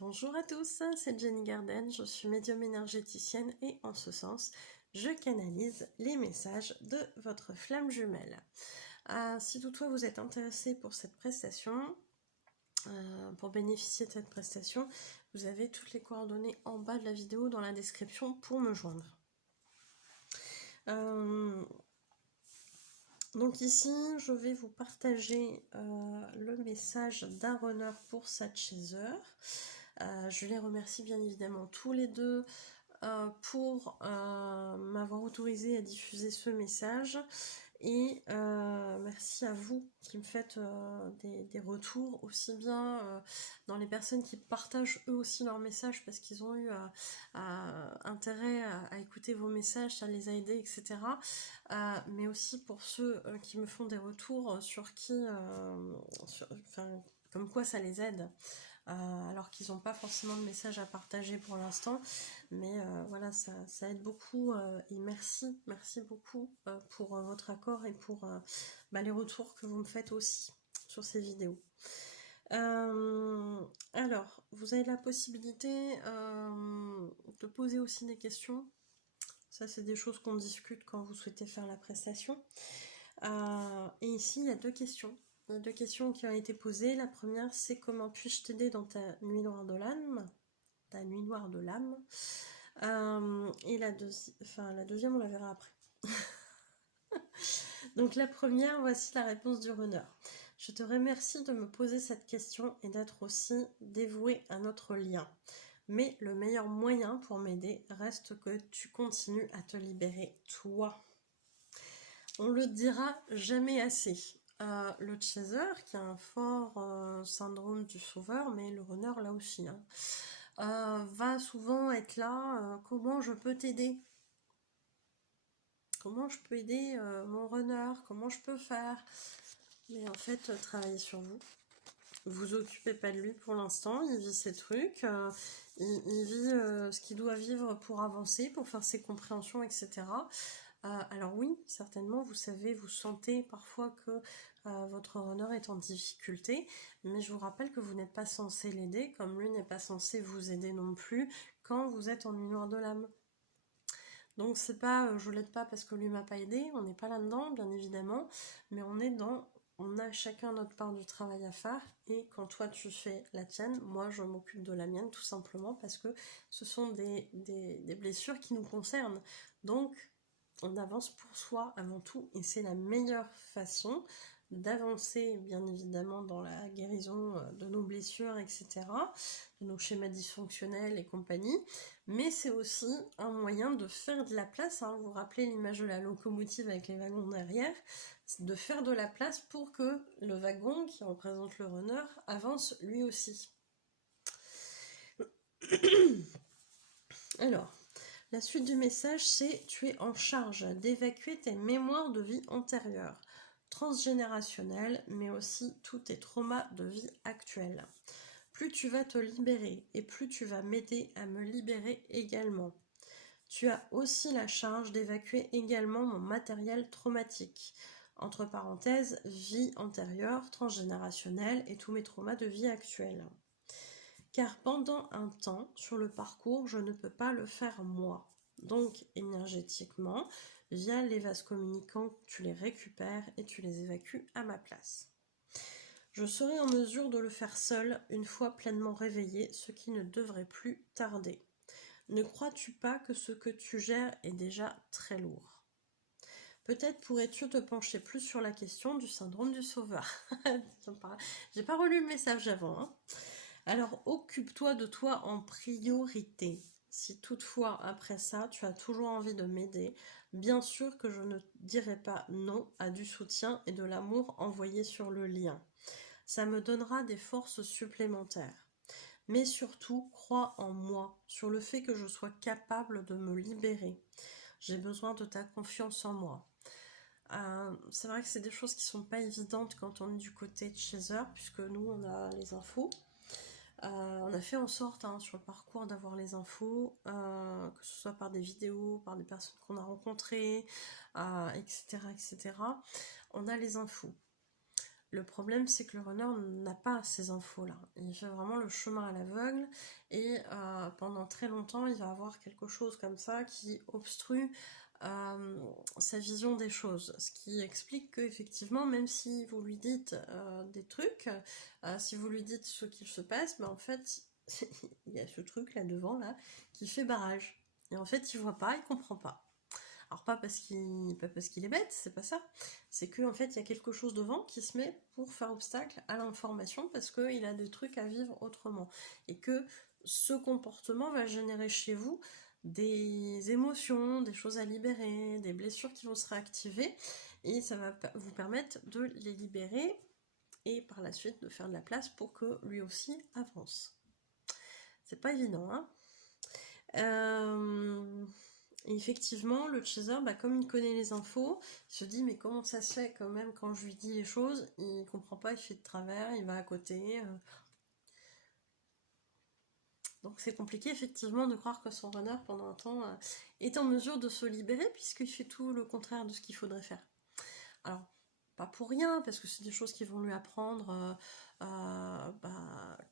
Bonjour à tous, c'est Jenny Garden, je suis médium énergéticienne et en ce sens, je canalise les messages de votre flamme jumelle. Si toutefois vous êtes intéressé pour cette prestation, pour bénéficier de cette prestation, vous avez toutes les coordonnées en bas de la vidéo dans la description pour me joindre. Donc ici, je vais vous partager le message d'un runner pour Satchaser. Je les remercie bien évidemment tous les deux pour m'avoir autorisé à diffuser ce message. Et merci à vous qui me faites des retours, aussi bien dans les personnes qui partagent eux aussi leurs messages parce qu'ils ont eu intérêt à écouter vos messages, ça les a aidés, etc. Mais aussi pour ceux qui me font des retours sur comme quoi ça les aide. Alors qu'ils n'ont pas forcément de message à partager pour l'instant, mais voilà, ça aide beaucoup et merci beaucoup pour votre accord et pour les retours que vous me faites aussi sur ces vidéos. Alors, vous avez la possibilité de poser aussi des questions. Ça, c'est des choses qu'on discute quand vous souhaitez faire la prestation. Et ici, il y a deux questions. Il y a deux questions qui ont été posées. La première, c'est comment puis-je t'aider dans ta nuit noire de l'âme, et la deuxième, on la verra après. Donc la première, voici la réponse du runner. Je te remercie de me poser cette question et d'être aussi dévoué à notre lien. Mais le meilleur moyen pour m'aider reste que tu continues à te libérer, toi. On le dira jamais assez. Le chaser, qui a un fort syndrome du sauveur, mais le runner là aussi, va souvent être là, comment je peux t'aider? Comment je peux aider mon runner? Comment je peux faire? Mais en fait, travaillez sur vous. Vous occupez pas de lui pour l'instant, il vit ses trucs, il vit ce qu'il doit vivre pour avancer, pour faire ses compréhensions, etc. Alors oui, certainement, vous savez, vous sentez parfois que votre runner est en difficulté, mais je vous rappelle que vous n'êtes pas censé l'aider, comme lui n'est pas censé vous aider non plus quand vous êtes en nuit noire de l'âme. Donc c'est pas, je l'aide pas parce que lui m'a pas aidé, on n'est pas là-dedans, bien évidemment, mais on a chacun notre part du travail à faire, et quand toi tu fais la tienne, moi je m'occupe de la mienne, tout simplement parce que ce sont des blessures qui nous concernent. Donc on avance pour soi avant tout, et c'est la meilleure façon d'avancer, bien évidemment, dans la guérison de nos blessures, etc., de nos schémas dysfonctionnels et compagnie, mais c'est aussi un moyen de faire de la place, vous vous rappelez l'image de la locomotive avec les wagons derrière, de faire de la place pour que le wagon qui représente le runner avance lui aussi. Alors, la suite du message, c'est « Tu es en charge d'évacuer tes mémoires de vie antérieure, transgénérationnelles, mais aussi tous tes traumas de vie actuelle. Plus tu vas te libérer et plus tu vas m'aider à me libérer également. Tu as aussi la charge d'évacuer également mon matériel traumatique, entre parenthèses, vie antérieure, transgénérationnelle et tous mes traumas de vie actuelle. Car pendant un temps, sur le parcours, je ne peux pas le faire moi. Donc, énergétiquement, via les vases communicants, tu les récupères et tu les évacues à ma place. Je serai en mesure de le faire seul une fois pleinement réveillé, ce qui ne devrait plus tarder. Ne crois-tu pas que ce que tu gères est déjà très lourd? Peut-être pourrais-tu te pencher plus sur la question du syndrome du sauveur. J'ai pas relu le message avant. Alors, occupe-toi de toi en priorité. Si toutefois, après ça, tu as toujours envie de m'aider, bien sûr que je ne dirai pas non à du soutien et de l'amour envoyé sur le lien. Ça me donnera des forces supplémentaires. Mais surtout, crois en moi, sur le fait que je sois capable de me libérer. J'ai besoin de ta confiance en moi. C'est vrai que c'est des choses qui sont pas évidentes quand on est du côté de Chaser, puisque nous, on a les infos. On a fait en sorte sur le parcours d'avoir les infos, que ce soit par des vidéos, par des personnes qu'on a rencontrées, etc., etc. On a les infos. Le problème, c'est que le runner n'a pas ces infos-là. Il fait vraiment le chemin à l'aveugle et pendant très longtemps, il va avoir quelque chose comme ça qui obstrue sa vision des choses. Ce qui explique qu'effectivement, même si vous lui dites des trucs, si vous lui dites ce qu'il se passe, en fait, il y a ce truc là devant, là, qui fait barrage. Et en fait, il voit pas, il comprend pas. Alors pas parce qu'il est bête, c'est pas ça. C'est qu'en fait, il y a quelque chose devant qui se met pour faire obstacle à l'information parce qu'il a des trucs à vivre autrement. Et que ce comportement va générer chez vous des émotions, des choses à libérer, des blessures qui vont se réactiver. Et ça va vous permettre de les libérer et par la suite de faire de la place pour que lui aussi avance. C'est pas évident, hein. Et effectivement, le chaser, comme il connaît les infos, il se dit mais comment ça se fait quand même quand je lui dis les choses, il comprend pas, il fait de travers, il va à côté. Donc c'est compliqué effectivement de croire que son runner pendant un temps est en mesure de se libérer puisqu'il fait tout le contraire de ce qu'il faudrait faire. Alors, pas pour rien, parce que c'est des choses qui vont lui apprendre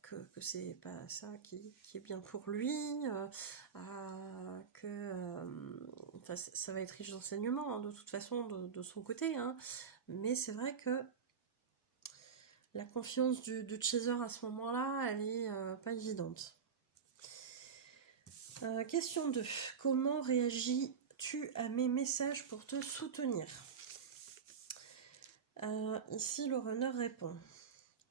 que c'est pas ça qui est bien pour lui, ça va être riche d'enseignements, hein, de toute façon, de son côté, hein. Mais c'est vrai que la confiance du chaser à ce moment-là, elle est pas évidente. Question 2. Comment réagis-tu à mes messages pour te soutenir ? Ici, le runner répond.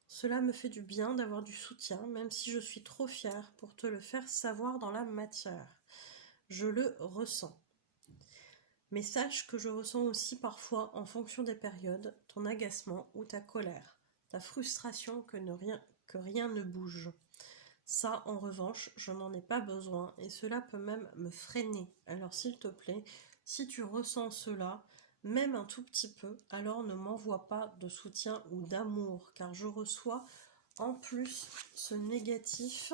Cela me fait du bien d'avoir du soutien, même si je suis trop fière pour te le faire savoir dans la matière. Je le ressens. Mais sache que je ressens aussi parfois, en fonction des périodes, ton agacement ou ta colère, ta frustration que rien ne bouge. Ça, en revanche, je n'en ai pas besoin et cela peut même me freiner. Alors s'il te plaît, si tu ressens cela, même un tout petit peu, alors ne m'envoie pas de soutien ou d'amour, car je reçois en plus ce négatif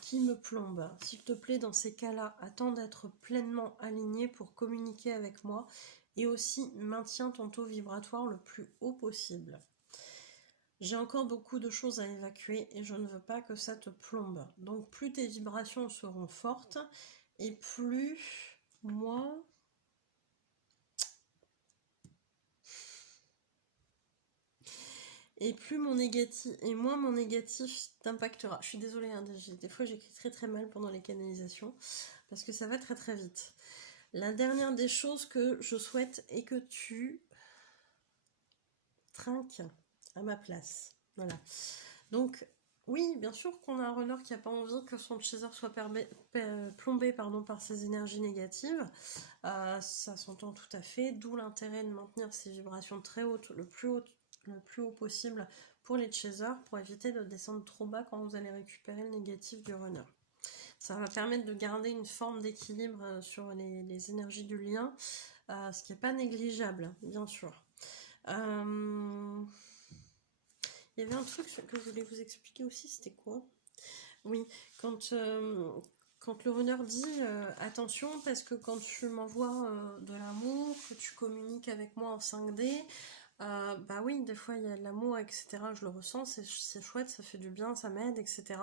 qui me plombe. S'il te plaît, dans ces cas-là, attends d'être pleinement aligné pour communiquer avec moi et aussi maintiens ton taux vibratoire le plus haut possible. J'ai encore beaucoup de choses à évacuer et je ne veux pas que ça te plombe. Donc plus tes vibrations seront fortes et plus moi... Et plus mon négatif, et moins mon négatif t'impactera. Je suis désolée, hein, des fois j'écris très très mal pendant les canalisations, parce que ça va très très vite. La dernière des choses que je souhaite est que tu trinques à ma place. Voilà. Donc, oui, bien sûr qu'on a un runner qui n'a pas envie que son chaser soit plombé par ses énergies négatives. Ça s'entend tout à fait, d'où l'intérêt de maintenir ces vibrations très hautes, le plus haut possible pour les chasers, pour éviter de descendre trop bas quand vous allez récupérer le négatif du runner. Ça va permettre de garder une forme d'équilibre sur les énergies du lien, ce qui n'est pas négligeable, bien sûr. Il y avait un truc que je voulais vous expliquer aussi, c'était quoi? Oui, quand le runner dit attention, parce que quand tu m'envoies de l'amour, que tu communiques avec moi en 5D, oui, des fois il y a de l'amour, etc. Je le ressens, c'est chouette, ça fait du bien, ça m'aide, etc.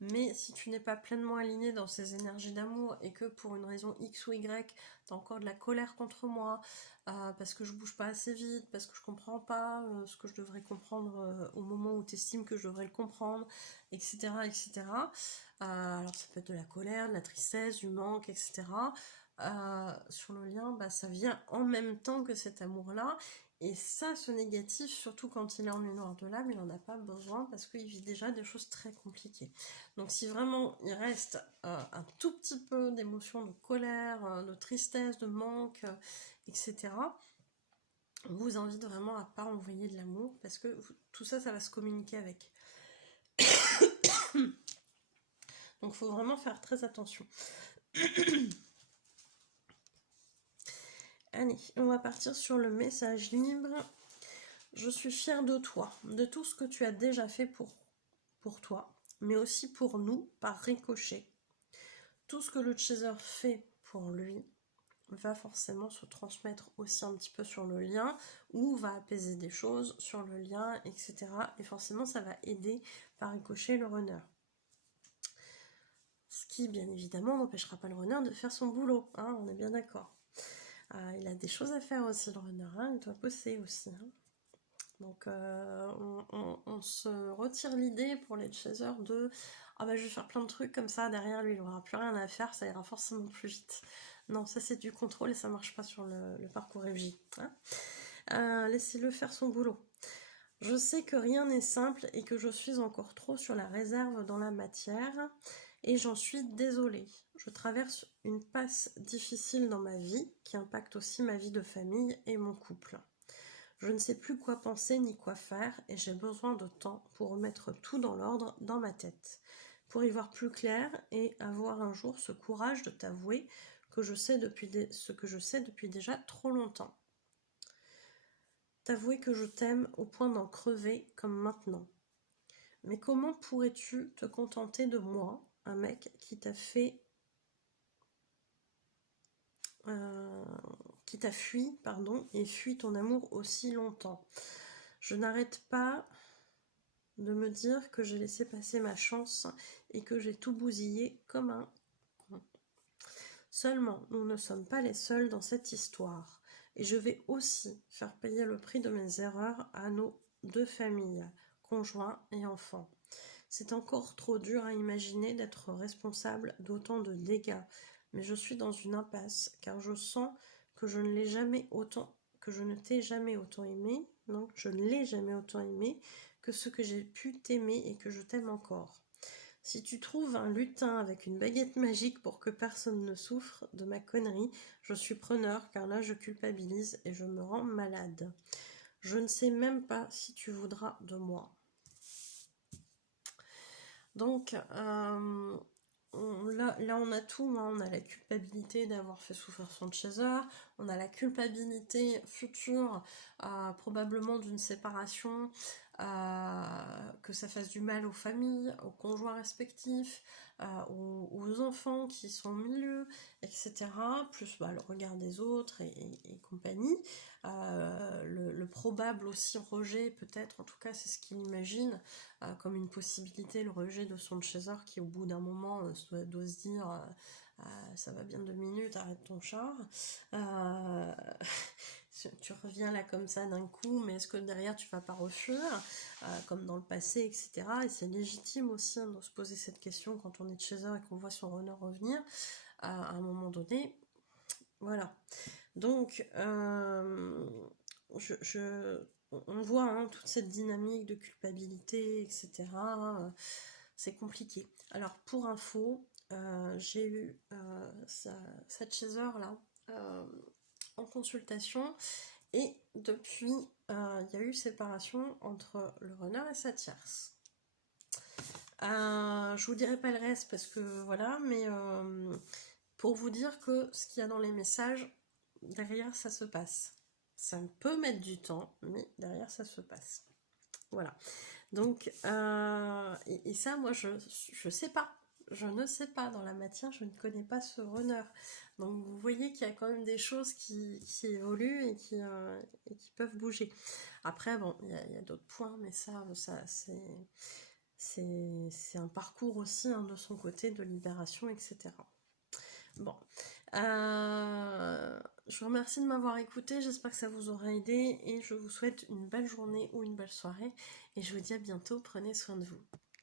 Mais si tu n'es pas pleinement aligné dans ces énergies d'amour et que pour une raison X ou Y, tu as encore de la colère contre moi, parce que je bouge pas assez vite, parce que je comprends pas ce que je devrais comprendre au moment où tu estimes que je devrais le comprendre, etc. etc. Alors ça peut être de la colère, de la tristesse, du manque, etc. Sur le lien, ça vient en même temps que cet amour-là. Et ça, ce négatif, surtout quand il est en noir de l'âme, il n'en a pas besoin parce qu'il vit déjà des choses très compliquées. Donc si vraiment il reste un tout petit peu d'émotion, de colère, de tristesse, de manque, etc., on vous invite vraiment à pas envoyer de l'amour parce que tout ça, ça va se communiquer avec. Donc il faut vraiment faire très attention. Allez, on va partir sur le message libre. Je suis fière de toi, de tout ce que tu as déjà fait pour toi, mais aussi pour nous par ricochet. Tout ce que le chaser fait pour lui va forcément se transmettre aussi un petit peu sur le lien, ou va apaiser des choses sur le lien, etc. Et forcément, ça va aider par ricochet le runner. Ce qui, bien évidemment, n'empêchera pas le runner de faire son boulot, hein, on est bien d'accord. Il a des choses à faire aussi, le runner, hein, il doit bosser aussi. Hein. Donc, on se retire l'idée pour les chasers de « Ah bah, je vais faire plein de trucs comme ça, derrière lui, il n'aura plus rien à faire, ça ira forcément plus vite. » Non, ça c'est du contrôle et ça marche pas sur le parcours FJ. Hein. Laissez-le faire son boulot. Je sais que rien n'est simple et que je suis encore trop sur la réserve dans la matière et j'en suis désolée. Je traverse une passe difficile dans ma vie qui impacte aussi ma vie de famille et mon couple. Je ne sais plus quoi penser ni quoi faire et j'ai besoin de temps pour remettre tout dans l'ordre dans ma tête, pour y voir plus clair et avoir un jour ce courage de t'avouer que ce que je sais depuis déjà trop longtemps. T'avouer que je t'aime au point d'en crever comme maintenant. Mais comment pourrais-tu te contenter de moi, un mec qui t'a fait... qui t'a fui, pardon, et fui ton amour aussi longtemps. Je n'arrête pas de me dire que j'ai laissé passer ma chance et que j'ai tout bousillé comme un con. Seulement, nous ne sommes pas les seuls dans cette histoire. Et je vais aussi faire payer le prix de mes erreurs à nos deux familles, conjoints et enfants. C'est encore trop dur à imaginer d'être responsable d'autant de dégâts, mais je suis dans une impasse, car je sens que je ne t'ai jamais autant aimé, non, je ne l'ai jamais autant aimé que ce que j'ai pu t'aimer et que je t'aime encore. Si tu trouves un lutin avec une baguette magique pour que personne ne souffre de ma connerie, je suis preneur, car là je culpabilise et je me rends malade. Je ne sais même pas si tu voudras de moi. Donc, là, on a tout, hein. On a la culpabilité d'avoir fait souffrir son chaser, on a la culpabilité future, probablement d'une séparation, que ça fasse du mal aux familles, aux conjoints respectifs, aux enfants qui sont au milieu, etc. Plus le regard des autres et compagnie. Le probable aussi rejet, peut-être, en tout cas c'est ce qu'il imagine, comme une possibilité, le rejet de son chaser qui au bout d'un moment doit se dire ça va bien 2 minutes, arrête ton char. Tu reviens là comme ça d'un coup, mais est-ce que derrière tu vas pas refuir, comme dans le passé, etc. Et c'est légitime aussi de se poser cette question quand on est chaser et qu'on voit son runner revenir à un moment donné. Voilà. Donc, on voit hein, toute cette dynamique de culpabilité, etc. C'est compliqué. Alors, pour info, j'ai eu cette chaser là en consultation et depuis, il y a eu séparation entre le runner et sa tierce. Je vous dirai pas le reste parce que voilà, mais pour vous dire que ce qu'il y a dans les messages, derrière ça se passe. Ça peut mettre du temps, mais derrière ça se passe. Voilà. Donc, et ça, moi, je sais pas. Je ne sais pas dans la matière, je ne connais pas ce runner. Donc vous voyez qu'il y a quand même des choses qui évoluent et qui peuvent bouger. Après, bon, il y a d'autres points, mais ça c'est un parcours aussi hein, de son côté de libération, etc. Bon, je vous remercie de m'avoir écouté, j'espère que ça vous aura aidé et je vous souhaite une belle journée ou une belle soirée et je vous dis à bientôt, prenez soin de vous.